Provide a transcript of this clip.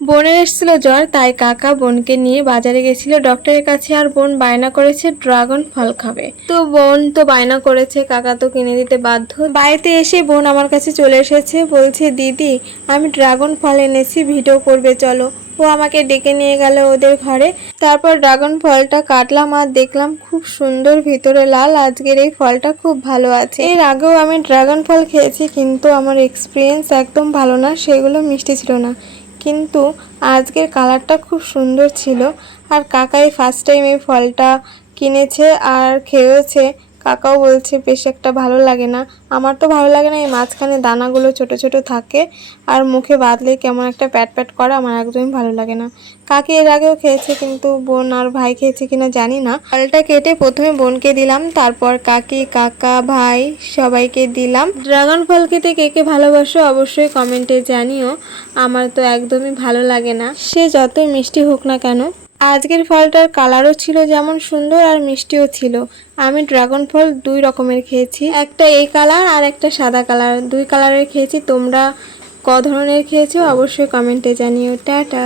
বোনের এসেছিল জ্বর, তাই কাকা বোনকে নিয়ে বাজারে গেছিল ডক্টরের কাছে। আর বোন বায়না করেছে ড্রাগন ফল খাবে, তো বোন তো বায়না করেছে, কাকা তো কিনে দিতে বাধ্য। বাড়িতে এসে বোন আমার কাছে চলে এসেছে, বলছে দিদি আমি ড্রাগন ফল এনেছি, ভিডিও করবে চলো। ও আমাকে ডেকে নিয়ে গেল ওদের ঘরে। তারপর ড্রাগন ফলটা কাটলাম আর দেখলাম খুব সুন্দর, ভিতরে লাল। আজকের এই ফলটা খুব ভালো আছে। এর আগেও আমি ড্রাগন ফল খেয়েছি, কিন্তু আমার এক্সপিরিয়েন্স একদম ভালো না, সেগুলো মিষ্টি ছিল না। কিন্তু আজকের কালারটা খুব সুন্দর ছিল। আর কাকাই ফার্স্ট টাইম এই ফলটা কিনেছে আর খেয়েছে। কাকাও বলছে বেশ একটা ভালো লাগে না। আমার তো ভালো লাগে না, এই মাঝখানে দানাগুলো ছোট ছোট থাকে আর মুখে বাঁধলে কেমন একটা প্যাট প্যাট করে, আমার একদমই ভালো লাগে না। কাকি এর আগেও খেয়েছে, কিন্তু বোন আর ভাই খেয়েছে কিনা জানি না। ফলটা কেটে প্রথমে বোনকে দিলাম, তারপর কাকি, কাকা, ভাই সবাইকে দিলাম। ড্রাগন ফল খেতে কে কে ভালোবাসো অবশ্যই কমেন্টে জানিও। আমার তো একদমই ভালো লাগে না, সে যতই মিষ্টি হোক না কেন। আজকের ফলটার কালারও ছিল যেমন সুন্দর আর মিষ্টিও ছিল। আমি ড্রাগন ফল দুই রকমের খেয়েছি, একটা এই কালার আর একটা সাদা কালার, দুই কালারের খেয়েছি। তোমরা ক ধরনের খেয়েছো অবশ্যই কমেন্টে জানিও। টাটা।